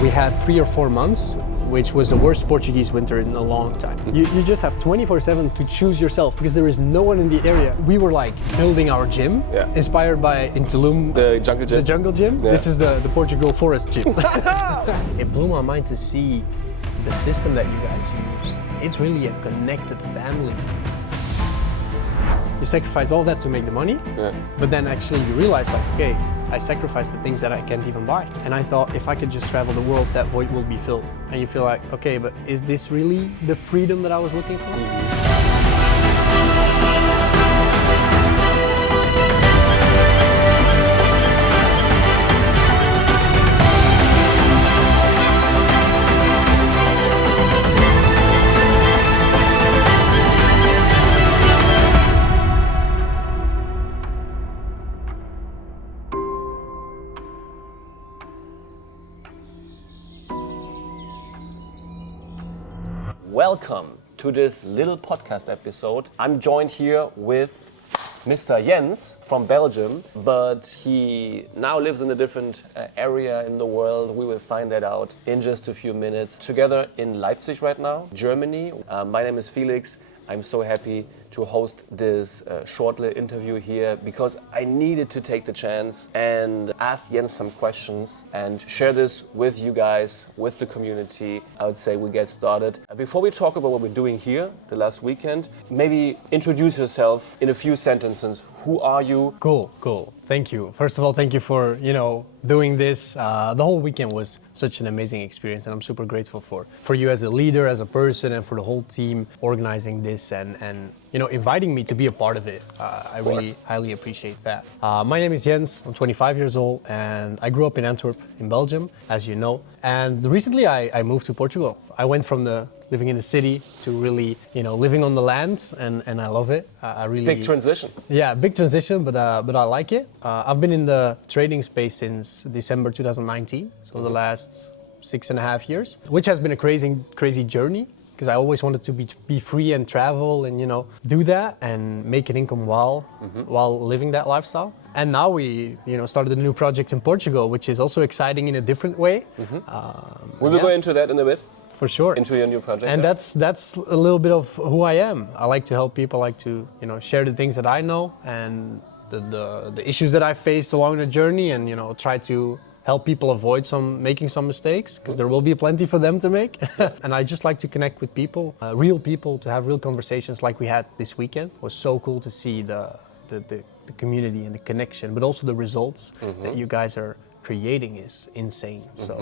We had 3 or 4 months, which was the worst Portuguese winter in a long time. You just have 24/7 to choose yourself because there is no one in the area. We were like building our gym, inspired by in Tulum, the jungle gym. The jungle gym. Yeah. This is the Portugal forest gym. It blew my mind to see the system that you guys use. It's really a connected family. You sacrifice all that to make the money, but then actually you realize like, okay, I sacrificed the things that I can't even buy. And I thought if I could just travel the world, that void will be filled. And you feel like, okay, but is this really the freedom that I was looking for? Welcome to this little podcast episode. I'm joined here with Mr. Jens from Belgium, but he now lives in a different area in the world. We will find that out in just a few minutes. Together in Leipzig right now, Germany. My name is Felix. I'm so happy to host this short little interview here because I needed to take the chance and ask Jens some questions and share this with you guys, with the community. I would say we get started. Before we talk about what we're doing here the last weekend, maybe introduce yourself in a few sentences. Who are you? Cool. Thank you. First of all, thank you for, doing this. The whole weekend was such an amazing experience and I'm super grateful for you as a leader, as a really and for the whole team organizing this and inviting me to be a part of it. I really highly appreciate that. My name is Jens, I'm 25 years old and I grew up in Antwerp in Belgium, as you know. And recently I moved to Portugal. I went from living in the city to really, living on the land and I love it. I really big transition. Yeah, big transition, but I like it. I've been in the trading space since December 2019, so the last 6.5 years, which has been a crazy journey. Because I always wanted to be free and travel and do that and make an income while living that lifestyle. And now we started a new project in Portugal, which is also exciting in a different way. We will go into that in a bit. For sure. Into your new project. And that's a little bit of who I am. I like to help people. I like to share the things that I know and the issues that I faced along the journey, and try to help people avoid making some mistakes, because there will be plenty for them to make. And I just like to connect with people, real people, to have real conversations like we had this weekend. It was so cool to see the community and the connection, but also the results that you guys are creating is insane. So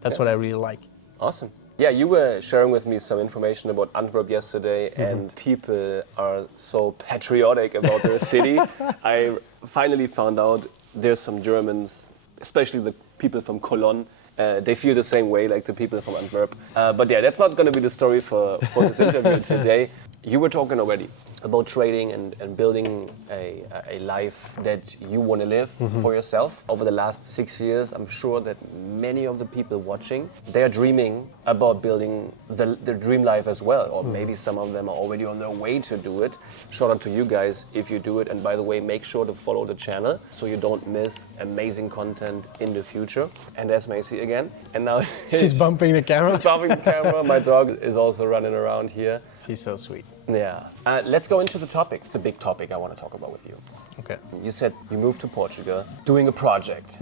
that's what I really like. Awesome. Yeah, you were sharing with me some information about Antwerp yesterday, and people are so patriotic about their city. I finally found out there's some Germans, especially the people from Cologne, they feel the same way like the people from Antwerp. But yeah, that's not going to be the story for this interview today. You were talking already about trading and building a life that you want to live for yourself. Over the last 6 years, I'm sure that many of the people watching, they are dreaming about building their dream life as well. Or maybe some of them are already on their way to do it. Shout out to you guys if you do it. And by the way, make sure to follow the channel so you don't miss amazing content in the future. And there's Macy again. And now she's bumping the camera. She's bumping the camera. My dog is also running around here. She's so sweet. Yeah. Let's go into the topic. It's a big topic I want to talk about with you. Okay. You said you moved to Portugal doing a project.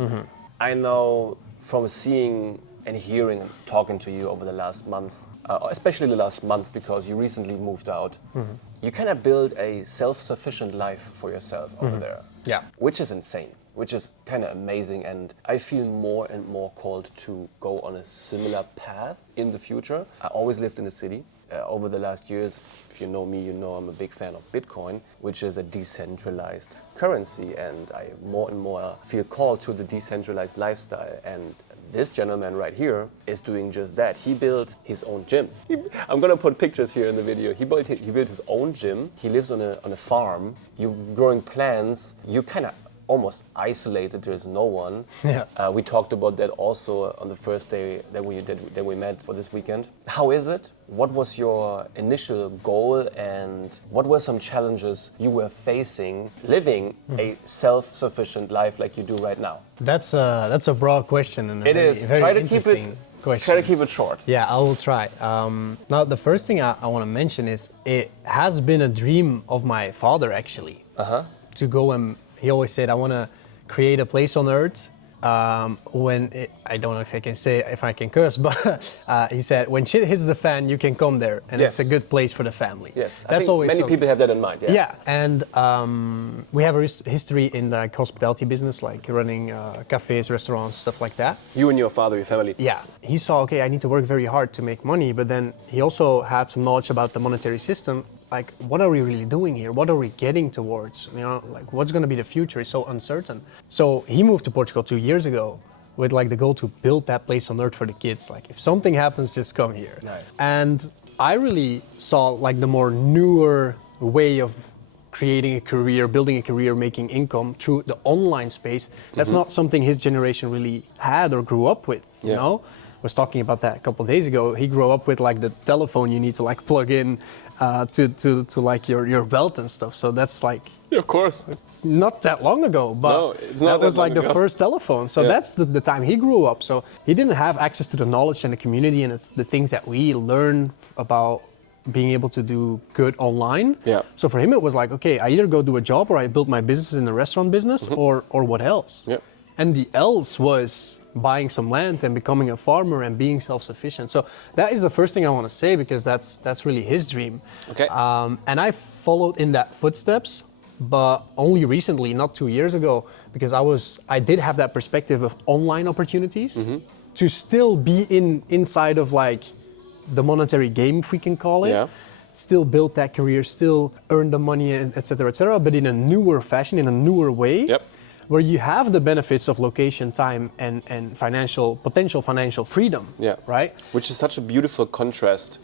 I know from seeing and hearing and talking to you over the last month, especially the last month because you recently moved out, you kind of build a self-sufficient life for yourself over there. Yeah. Which is insane, which is kind of amazing. And I feel more and more called to go on a similar path in the future. I always lived in the city. Over the last years, if you know me, you know I'm a big fan of Bitcoin, which is a decentralized currency, and I more and more feel called to the decentralized lifestyle. And this gentleman right here is doing just that. He built his own gym. I'm gonna put pictures here in the video. He built his own gym. He lives on a farm. You're growing plants. You kind of almost isolated. There's no one. Yeah. We talked about that also on the first day that we met for this weekend. How is it? What was your initial goal, and what were some challenges you were facing living a self-sufficient life like you do right now? That's a broad question, and It is. Try to keep it. Question. Try to keep it short. Yeah, I will try. Now, the first thing I want to mention is it has been a dream of my father, actually, to go and he always said, I want to create a place on earth. I don't know if I can curse, but he said, when shit hits the fan, you can come there, and it's a good place for the family. Yes, that's always many people have that in mind. Yeah, yeah, and we have a history in the hospitality business, like running cafes, restaurants, stuff like that. You and your father, your family. Yeah, he saw, okay, I need to work very hard to make money, but then he also had some knowledge about the monetary system. Like, what are we really doing here? What are we getting towards? You know, like, what's going to be the future? It's so uncertain. So he moved to Portugal 2 years ago with like the goal to build that place on earth for the kids. Like, if something happens, just come here. Nice. And I really saw like the more newer way of creating a career, building a career, making income through the online space. That's not something his generation really had or grew up with, you know? I was talking about that a couple of days ago. He grew up with like the telephone you need to like plug in to like your belt and stuff. So that's like, Yeah, of course. not that long ago, but No, it's not that was that like long the ago. first telephone. So that's the time he grew up. So he didn't have access to the knowledge and the community and the things that we learn about being able to do good online. Yeah. So for him, it was like, okay, I either go do a job or I build my business in the restaurant business, or what else? Yeah. And the else was buying some land and becoming a farmer and being self-sufficient. So that is the first thing I want to say, because that's really his dream. Okay. And I followed in that footsteps, but only recently, not 2 years ago, because I did have that perspective of online opportunities to still be inside of like the monetary game, if we can call it. Yeah. Still build that career, still earn the money, et cetera, but in a newer fashion, in a newer way. Yep. Where you have the benefits of location, time, and potential financial freedom, Yeah. right? Which is such a beautiful contrast.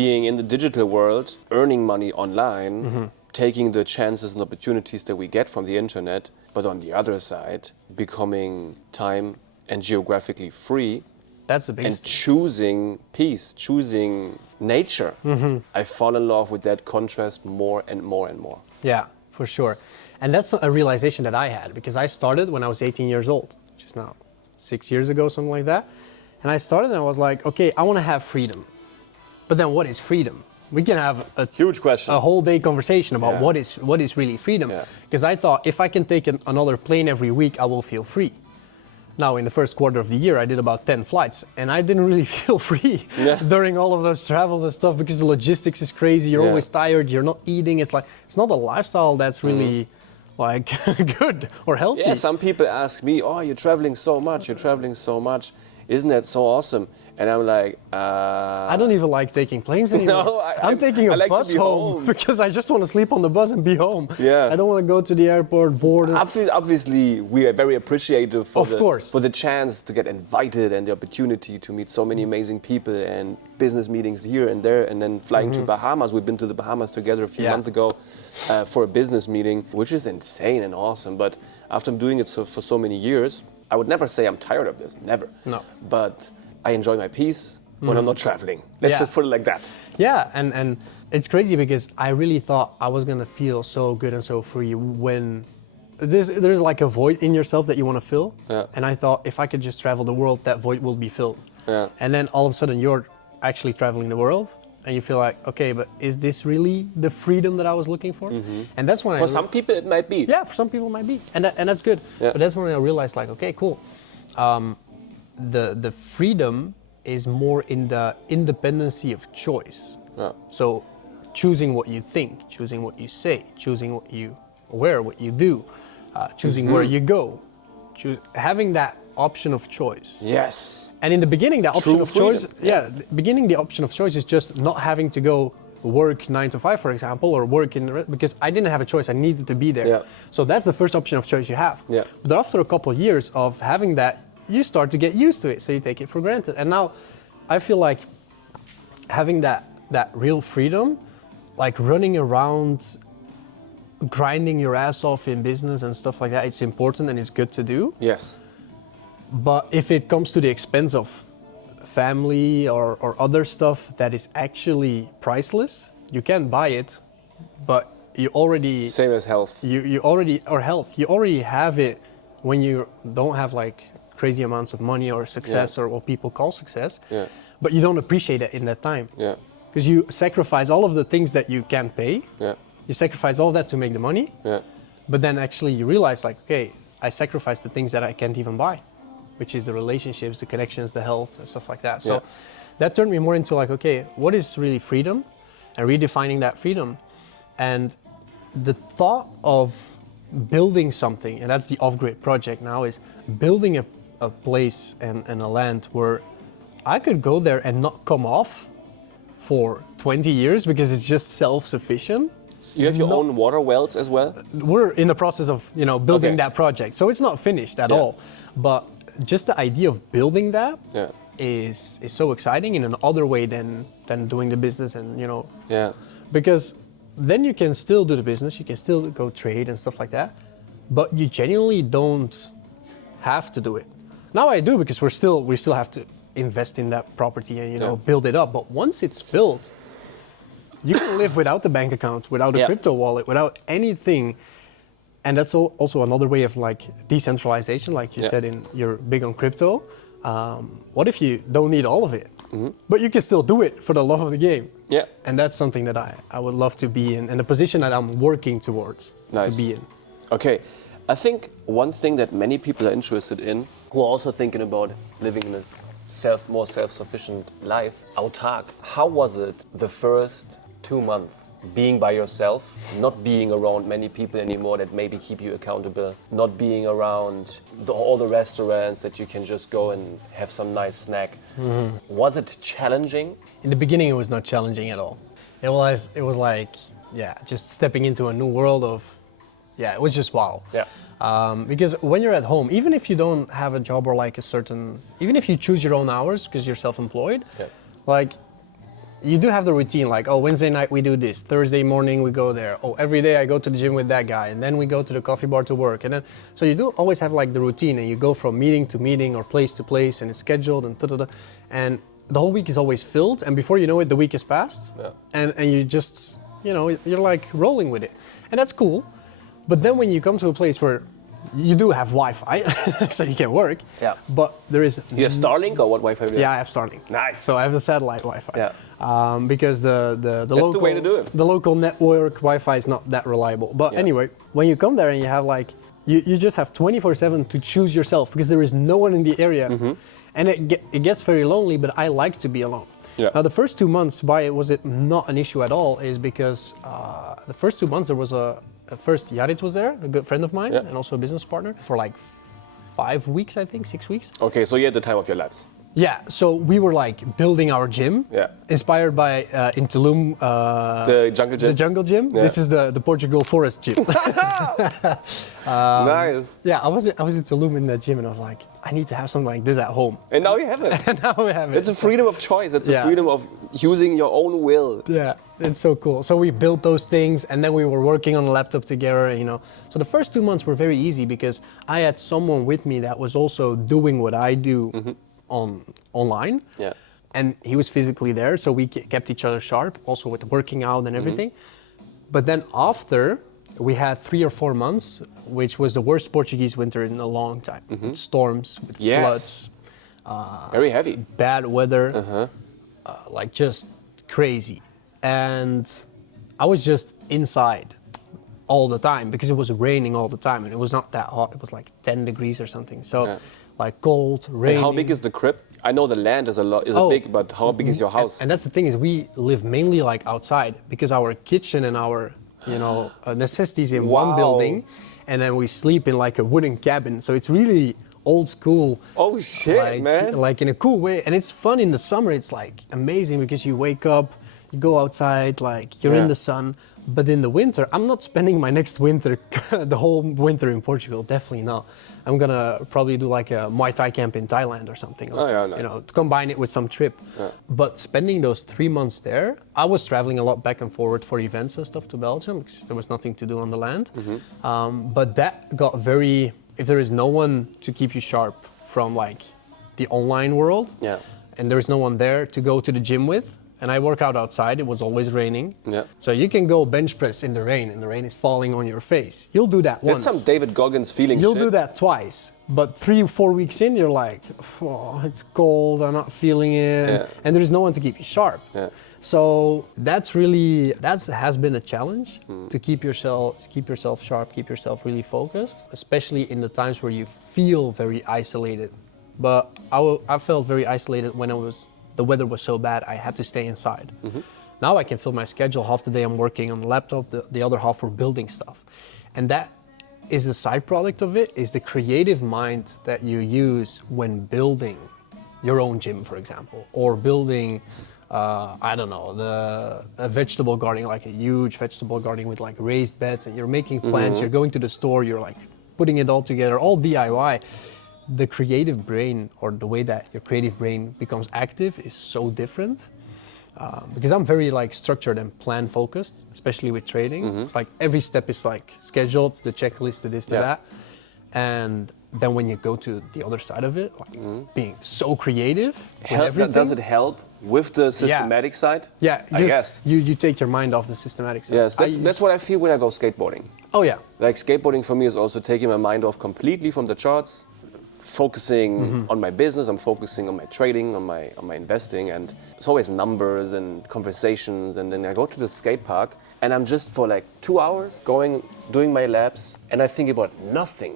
Being in the digital world, earning money online, taking the chances and opportunities that we get from the internet, but on the other side, becoming time and geographically free. That's the biggest. And choosing peace, choosing nature. I fall in love with that contrast more and more and more. Yeah, for sure. And that's a realization that I had, because I started when I was 18 years old, which is now 6 years ago, something like that. And I started and I was like, okay, I want to have freedom. But then what is freedom? We can have a Huge question. a whole day conversation about what is really freedom. Yeah. Because I thought if I can take another plane every week, I will feel free. Now, in the first quarter of the year, I did about 10 flights, and I didn't really feel free during all of those travels and stuff, because the logistics is crazy. You're always tired. You're not eating. It's like, it's not a lifestyle that's really like good or healthy. Yeah, some people ask me, oh, you're traveling so much. Isn't that so awesome? And I'm like, I don't even like taking planes anymore. No, I'm taking a I like bus to be home. because I just want to sleep on the bus and be home. Yeah. I don't want to go to the airport bored. Obviously, we are very appreciative for Of the chance to get invited and the opportunity to meet so many amazing people and business meetings here and there, and then flying to Bahamas. We've been to the Bahamas together a few months ago for a business meeting, which is insane and awesome. But after doing it for so many years, I would never say I'm tired of this, never. No. But I enjoy my peace when I'm not traveling. Let's just put it like that. Yeah, and it's crazy because I really thought I was gonna feel so good and so free when there's like a void in yourself that you want to fill. Yeah. And I thought if I could just travel the world, that void will be filled. Yeah. And then all of a sudden you're actually traveling the world, and you feel like, okay, but is this really the freedom that I was looking for? And that's when For some people, it might be. yeah, for some people it might be, and that's good. Yeah. But that's when I realized, like, okay, cool. The freedom is more in the independency of choice. Yeah. So choosing what you think, choosing what you say, choosing what you wear, what you do, choosing where you go, having that option of choice. Yes. And in the beginning, the option True of choice, freedom. the option of choice is just not having to go work 9 to 5, for example, or work because I didn't have a choice. I needed to be there. Yeah. So that's the first option of choice you have. Yeah. But after a couple of years of having that, you start to get used to it. So you take it for granted. And now I feel like having that real freedom, like running around grinding your ass off in business and stuff like that, it's important and it's good to do. Yes. But if it comes to the expense of family or other stuff that is actually priceless, you can buy it, but you already... Same as health. You already have it when you don't have like crazy amounts of money or success or what people call success, but you don't appreciate it in that time. Because you sacrifice all of the things that you can't pay. You sacrifice all that to make the money. But then actually you realize like, okay, I sacrificed the things that I can't even buy, which is the relationships, the connections, the health, and stuff like that. So that turned me more into like, okay, what is really freedom? And redefining that freedom. And the thought of building something, and that's the off-grid project now, is building a place and a land where I could go there and not come off for 20 years because it's just self-sufficient. You have your own water wells as well? We're in the process of, building that project. So it's not finished at all. But just the idea of building that is so exciting in another way than doing the business and, because then you can still do the business, you can still go trade and stuff like that, but you genuinely don't have to do it. Now I do because we still have to invest in that property and build it up. But once it's built, you can live without the bank account, without a crypto wallet, without anything. And that's also another way of like decentralization, like you said, you're big on crypto. What if you don't need all of it? But you can still do it for the love of the game. And that's something that I would love to be in, and a position that I'm working towards to be in. Okay, I think one thing that many people are interested in, who are also thinking about living in a more self-sufficient life, autark. How was it the first 2 months being by yourself, not being around many people anymore that maybe keep you accountable, not being around all the restaurants that you can just go and have some nice snack? Was it challenging? In the beginning, it was not challenging at all. It was like, just stepping into a new world of, it was just wow. Because when you're at home, even if you don't have a job or like even if you choose your own hours because you're self-employed, like you do have the routine, like, oh, Wednesday night we do this, Thursday morning we go there, oh, every day I go to the gym with that guy, and then we go to the coffee bar to work, and then, so you do always have like the routine, and you go from meeting to meeting or place to place, and it's scheduled, and and the whole week is always filled, and before you know it, the week is passed, and you just, you're like rolling with it, and that's cool. But then when you come to a place where you do have Wi-Fi, so you can work, but there is... You have Starlink or what Wi-Fi do you have? Yeah, I have Starlink. Nice. So I have the satellite Wi-Fi. Because the local... That's the way to do it. The local network Wi-Fi is not that reliable. But anyway, when you come there and you have like... You just have 24/7 to choose yourself because there is no one in the area. And it gets very lonely, but I like to be alone. Now the first 2 months, why was it not an issue at all, is because the first 2 months there was first Yarit was there, a good friend of mine, and also a business partner, for like 5 weeks, I think, 6 weeks. Okay, so you had the time of your lives. Yeah, so we were like building our gym, inspired by in Tulum, the jungle gym. The jungle gym. This is the Portugal forest gym. Nice. Yeah, I was in Tulum in that gym, and I was like, I need to have something like this at home. And now you have it. And now we have it. It's a freedom of choice. It's a freedom of using your own will. Yeah, it's so cool. So we built those things, and then we were working on the laptop together, So the first 2 months were very easy because I had someone with me that was also doing what I do online. And he was physically there, so we kept each other sharp, also with working out and everything. But then after, we had 3 or 4 months, which was the worst Portuguese winter in a long time. With storms, with floods. Very heavy. Bad weather, like just crazy. And I was just inside all the time because it was raining all the time, and it was not that hot. It was like 10 degrees or something. So like cold, raining. And how big is the crib? I know the land is big, but how big is your house? And that's the thing, is we live mainly like outside because our kitchen and our necessities in one building, and then we sleep in like a wooden cabin. So it's really old school. Oh shit, man! Like in a cool way, and it's fun in the summer. It's like amazing because you wake up, you go outside, like you're in the sun. But in the winter, I'm not spending my next winter, the whole winter in Portugal, definitely not. I'm gonna probably do like a Muay Thai camp in Thailand or something. Nice. You know, to combine it with some trip. Yeah. But spending those 3 months there, I was traveling a lot back and forward for events and stuff to Belgium because there was nothing to do on the land. But that got very, if there is no one to keep you sharp from like the online world, and there is no one there to go to the gym with, and I work out outside, it was always raining. Yeah. So you can go bench press in the rain and the rain is falling on your face. You'll do that once. That's some David Goggins feeling You'll shit. do that twice. But 3 or 4 weeks in, you're like, oh, it's cold, I'm not feeling it. And there is no one to keep you sharp. So that has been a challenge to keep yourself sharp, keep yourself really focused, especially in the times where you feel very isolated. But I felt very isolated when the weather was so bad, I had to stay inside. Now I can fill my schedule. Half the day I'm working on the laptop, the other half we're building stuff. And that is the side product of it, is the creative mind that you use when building your own gym, for example, or building, a vegetable garden, like a huge vegetable garden with like raised beds, and you're making plants, you're going to the store, you're like putting it all together, all DIY. The creative brain, or the way that your creative brain becomes active, is so different. Because I'm very like structured and plan focused, especially with trading. It's like every step is like scheduled, the checklist, to this, to that. And then when you go to the other side of it, like being so creative with everything. Does it help with the systematic side? Yeah, I guess. You take your mind off the systematic side. Yes, that's what I feel when I go skateboarding. Oh yeah. Like skateboarding for me is also taking my mind off completely from the charts, focusing on my business, I'm focusing on my trading, on my investing, and it's always numbers and conversations. And then I go to the skate park and I'm just for like 2 hours doing my laps, and I think about nothing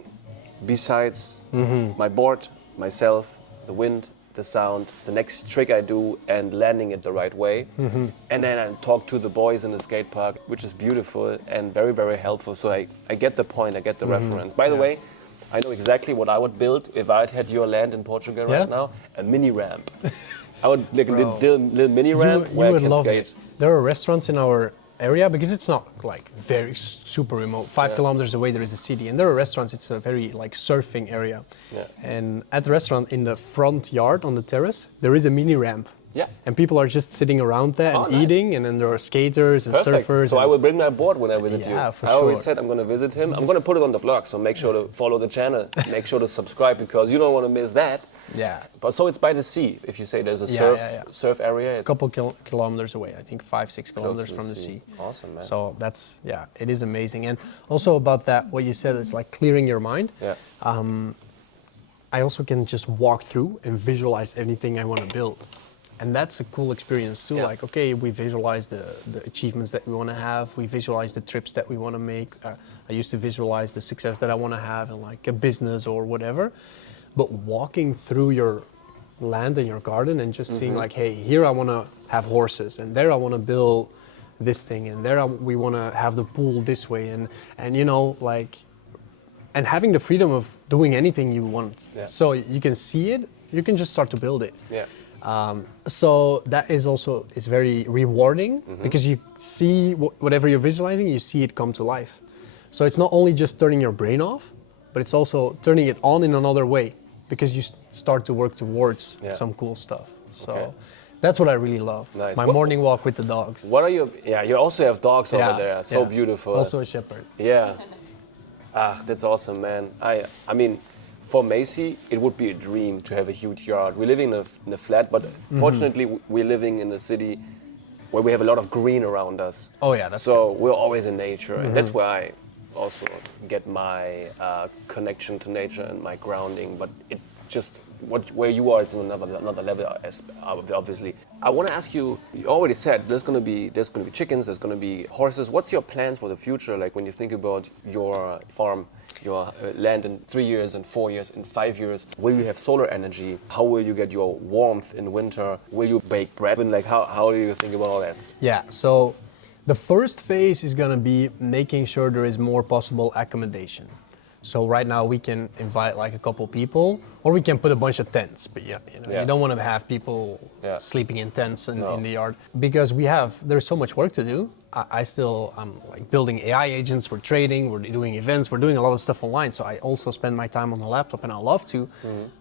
besides my board, myself, the wind, the sound, the next trick I do, and landing it the right way. And then I talk to the boys in the skate park, which is beautiful and very, very helpful. So I get the point, I get the reference. By the way, I know exactly what I would build if I had your land in Portugal right now, a mini ramp. I would like a little mini ramp where I can skate. It. There are restaurants in our area, because it's not like very super remote. 5 kilometers away there is a city, and there are restaurants. It's a very like surfing area. And at the restaurant in the front yard on the terrace, there is a mini ramp. And people are just sitting around there and eating, and then there are skaters and surfers. So I will bring my board when I visit you. For I always said I'm going to visit him. I'm going to put it on the blog, so make sure to follow the channel, make sure to subscribe, because you don't want to miss that. But so it's by the sea. If you say there's a surf area, it's a couple kilometers away. I think 5-6 kilometers from the sea. Awesome, man. So that's it is amazing. And also about that, what you said, it's like clearing your mind. I also can just walk through and visualize anything I want to build. And that's a cool experience too. Like, okay, we visualize the achievements that we want to have. We visualize the trips that we want to make. I used to visualize the success that I want to have in like a business or whatever. But walking through your land and your garden and just seeing like, hey, here I want to have horses, and there I want to build this thing, and there we want to have the pool this way, and you know, like, and having the freedom of doing anything you want. So you can see it, you can just start to build it. So that is also, it's very rewarding, because you see whatever you're visualizing, you see it come to life. So it's not only just turning your brain off, but it's also turning it on in another way, because you start to work towards some cool stuff. So that's what I really love. Nice. My morning walk with the dogs. What are your, you also have dogs over there, so beautiful. Also a shepherd. That's awesome, man. I mean, for Macy, it would be a dream to have a huge yard. We're living in a flat, but fortunately, we're living in a city where we have a lot of green around us. So we're always in nature, and that's where I also get my connection to nature and my grounding. But it just where you are, it's another level, obviously. I want to ask you. You already said there's going to be chickens, there's going to be horses. What's your plans for the future? Like when you think about your farm, your land in 3 years, and 4 years, in 5 years, will you have solar energy? How will you get your warmth in winter? Will you bake bread? And like how do you think about all that? So the first phase is going to be making sure there is more possible accommodation. So right now we can invite like a couple people, or we can put a bunch of tents. But you don't want to have people sleeping in tents in the yard, because there's so much work to do. I'm like building AI agents, we're trading, we're doing events, we're doing a lot of stuff online. So I also spend my time on the laptop, and I love to.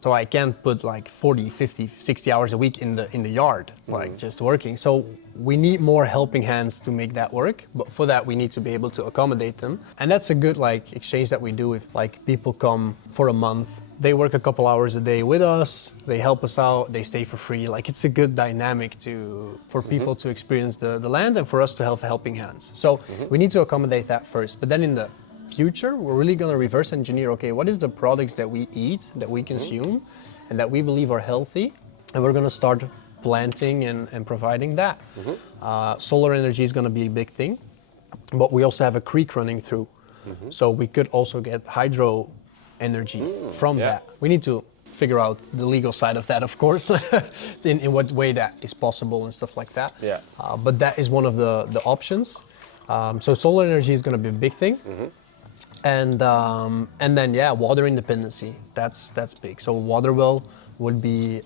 So I can't put like 40, 50, 60 hours a week in the yard, like just working. So we need more helping hands to make that work. But for that, we need to be able to accommodate them. And that's a good like exchange that we do if like people come for a month. They work a couple hours a day with us, they help us out, they stay for free. Like it's a good dynamic for people to experience the land, and for us to have helping hands. So we need to accommodate that first. But then in the future, we're really gonna reverse engineer, okay, what is the products that we eat, that we consume, and that we believe are healthy? And we're gonna start planting and providing that. Solar energy is gonna be a big thing, but we also have a creek running through. So we could also get hydro energy from that. We need to figure out the legal side of that, of course, in what way that is possible and stuff like that. Yeah. But that is one of the options. So solar energy is going to be a big thing. And then water independency. That's big. So water well would be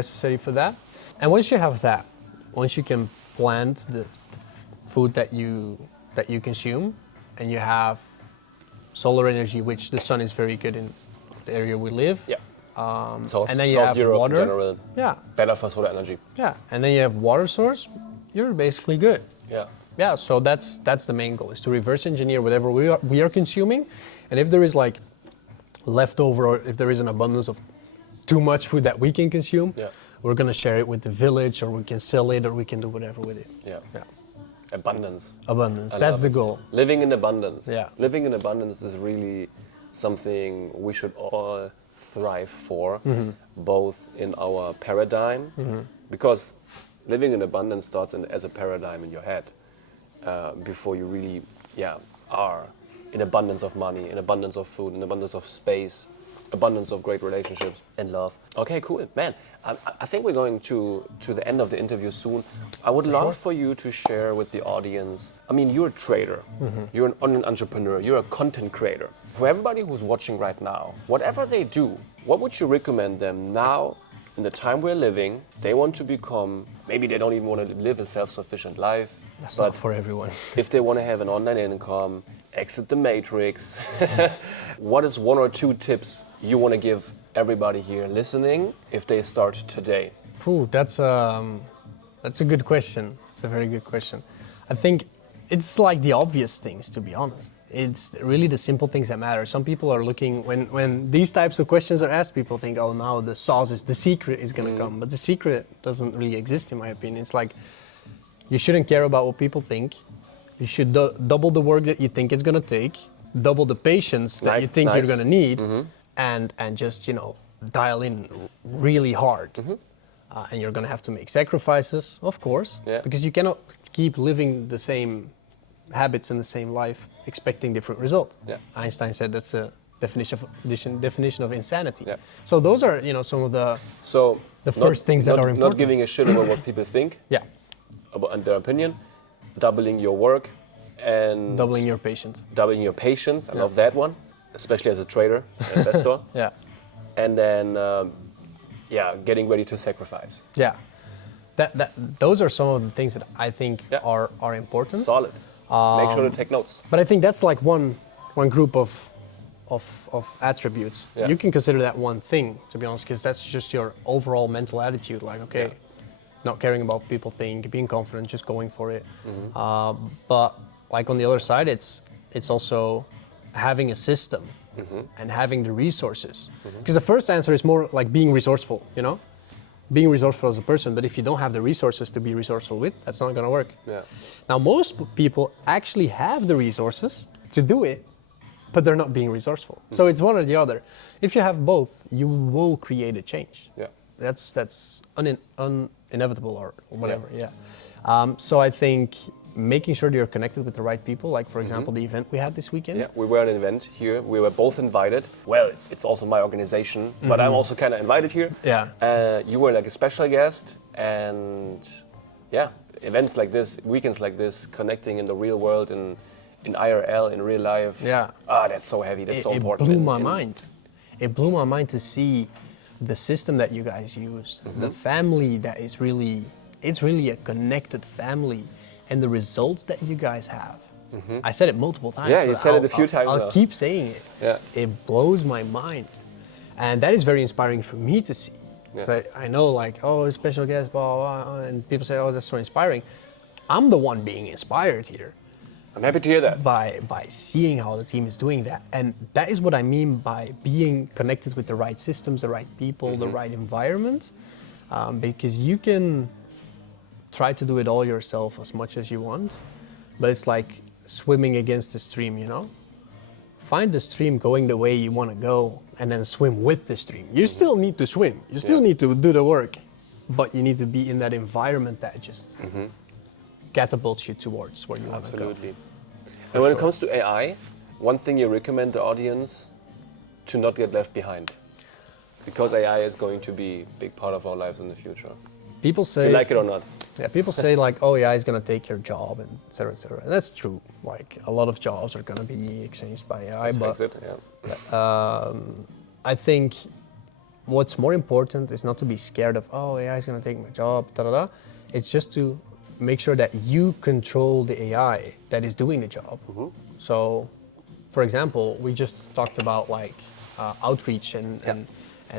necessary for that. And once you have that, once you can plant the food that you consume, and you have solar energy, which the sun is very good in the area we live. Yeah. And then you have Europe water. in general. Yeah. Better for solar energy. Yeah. And then you have water source. You're basically good. Yeah. Yeah. So that's the main goal, is to reverse engineer whatever we are consuming, and if there is like leftover, or if there is an abundance of too much food that we can consume, we're gonna share it with the village, or we can sell it, or we can do whatever with it. Yeah. Yeah. Abundance. That's the goal. Living in abundance. Yeah. Living in abundance is really something we should all thrive for, both in our paradigm, because living in abundance starts as a paradigm in your head, before you really are in abundance of money, in abundance of food, in abundance of space, abundance of great relationships and love. Okay, cool. Man, I think we're going to the end of the interview soon. I would love for you to share with the audience. I mean, you're a trader, you're an entrepreneur, you're a content creator. For everybody who's watching right now, whatever they do, what would you recommend them now in the time we're living? They want to become, maybe they don't even want to live a self-sufficient life. That's not for everyone. If they want to have an online income, exit the matrix, what is 1 or 2 tips you want to give everybody here listening if they start today? That's a good question. It's a very good question. I think it's like the obvious things, to be honest. It's really the simple things that matter. Some people are looking, when these types of questions are asked, people think, oh, now the sauce is, the secret is going to come. But the secret doesn't really exist, in my opinion. It's like, you shouldn't care about what people think. You should double the work that you think it's going to take, double the patience that you think you're going to need, and just, dial in really hard. And you're going to have to make sacrifices, of course, because you cannot keep living the same habits in the same life expecting different result. Einstein said that's a definition of insanity. So those are, some of the first things that are important. Not giving a shit about what people think. About their opinion, doubling your work, and doubling your patience. Doubling your patience. I love that one, especially as a trader, investor. And then, getting ready to sacrifice. Those are some of the things that I think are important. Solid. Make sure to take notes. But I think that's like one group of attributes. You can consider that one thing, to be honest, because that's just your overall mental attitude. Like, okay, not caring about what people think, being confident, just going for it. But like on the other side, it's also having a system and having the resources. Because the first answer is more like being resourceful, being resourceful as a person. But if you don't have the resources to be resourceful with, that's not going to work. Now, most people actually have the resources to do it, but they're not being resourceful. So it's one or the other. If you have both, you will create a change. That's inevitable or whatever. So I think making sure that you're connected with the right people, like for example the event we had this weekend. We were at an event here. We were both invited. Well, it's also my organization, but I'm also kind of invited here. You were like a special guest, and events like this, weekends like this, connecting in the real world in IRL, in real life. Yeah. That's so heavy, that's so important. It blew my mind. It blew my mind to see the system that you guys use, the family that is really, it's really a connected family, and the results that you guys have. I said it multiple times. Yeah, you but said it a few times I'll now. keep saying it. Yeah. It blows my mind. And that is very inspiring for me to see. Yeah. 'Cause I know like, oh, special guest, blah, blah, blah, and people say, oh, that's so inspiring. I'm the one being inspired here I'm happy to hear that. by seeing how the team is doing that. And that is what I mean by being connected with the right systems, the right people, the right environment. Because you can try to do it all yourself as much as you want, but it's like swimming against the stream, you know? Find the stream going the way you want to go and then swim with the stream. You still need to swim. You still need to do the work, but you need to be in that environment that just catapults you towards where you want to go. Absolutely. And when it comes to AI, one thing you recommend the audience to not get left behind, because AI is going to be a big part of our lives in the future. People If say, you like it or not. yeah, people say like, oh, AI is going to take your job and et cetera, et cetera. And that's true. Like a lot of jobs are going to be exchanged by AI. Let's But face it, yeah. I think what's more important is not to be scared of, oh, AI is going to take my job, da-da-da. It's just to make sure that you control the AI that is doing the job. So, for example, we just talked about like outreach and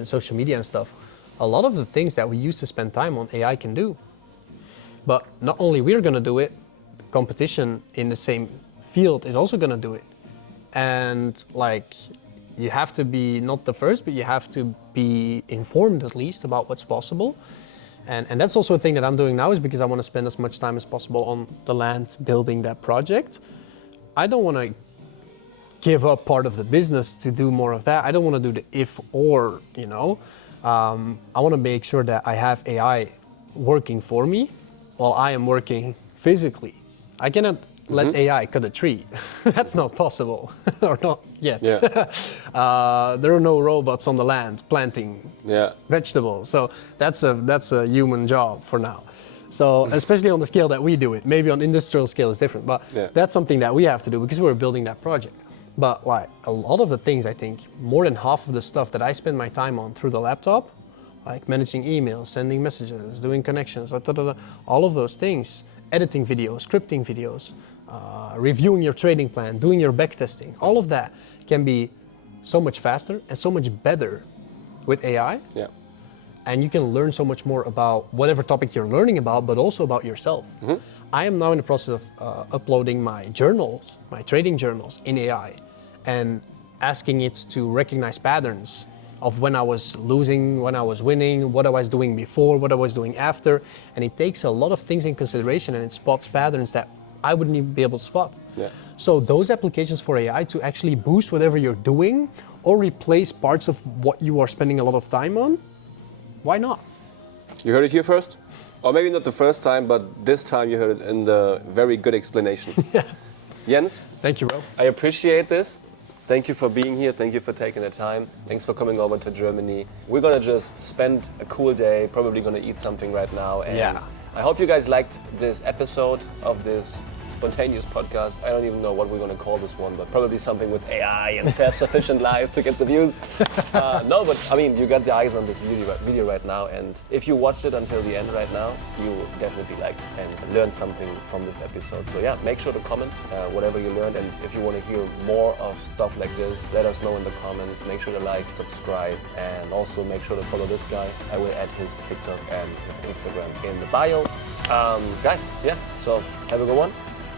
social media and stuff. A lot of the things that we used to spend time on, AI can do. But not only we're going to do it, competition in the same field is also going to do it. And like, you have to be not the first, but you have to be informed at least about what's possible. And that's also a thing that I'm doing now, is because I want to spend as much time as possible on the land building that project. I don't want to give up part of the business to do more of that. I don't want to do the if or, you know. I want to make sure that I have AI working for me while I am working physically. I cannot let AI cut a tree. That's not possible, or not yet. Yeah. There are no robots on the land planting Yeah. vegetables, so that's a human job for now. So especially on the scale that we do it, maybe on industrial scale it's different, but that's something that we have to do because we're building that project. But like a lot of the things, I think more than half of the stuff that I spend my time on through the laptop, like managing emails, sending messages, doing connections, all of those things, editing videos, scripting videos, reviewing your trading plan, doing your back testing, all of that can be so much faster and so much better with AI. Yeah. And you can learn so much more about whatever topic you're learning about, but also about yourself. I am now in the process of uploading my journals, my trading journals in AI, and asking it to recognize patterns of when I was losing, when I was winning, what I was doing before, what I was doing after. And it takes a lot of things in consideration, and it spots patterns that I wouldn't even be able to spot. Yeah. So those applications for AI to actually boost whatever you're doing or replace parts of what you are spending a lot of time on, why not? You heard it here first? Or maybe not the first time, but this time you heard it in the very good explanation. Jens? Thank you, bro. I appreciate this. Thank you for being here. Thank you for taking the time. Thanks for coming over to Germany. We're gonna just spend a cool day, probably gonna eat something right now. And I hope you guys liked this episode of this spontaneous podcast. I don't even know what we're gonna call this one, but probably something with AI and self-sufficient lives to get the views. No, but I mean, you got the eyes on this video right now, and if you watched it until the end right now, you will definitely like and learn something from this episode. So yeah, make sure to comment whatever you learned, and if you want to hear more of stuff like this, let us know in the comments. Make sure to like, subscribe, and also make sure to follow this guy. I will add his TikTok and his Instagram in the bio. Guys, yeah, so have a good one.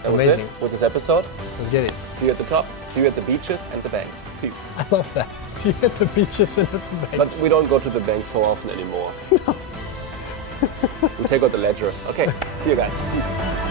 That was Amazing. it with this episode. Let's get it. See you at the top. See you at the beaches and the banks. Peace. I love that. See you at the beaches and at the banks. But we don't go to the bank so often anymore. No. We take out the ledger. Okay, see you guys. Peace.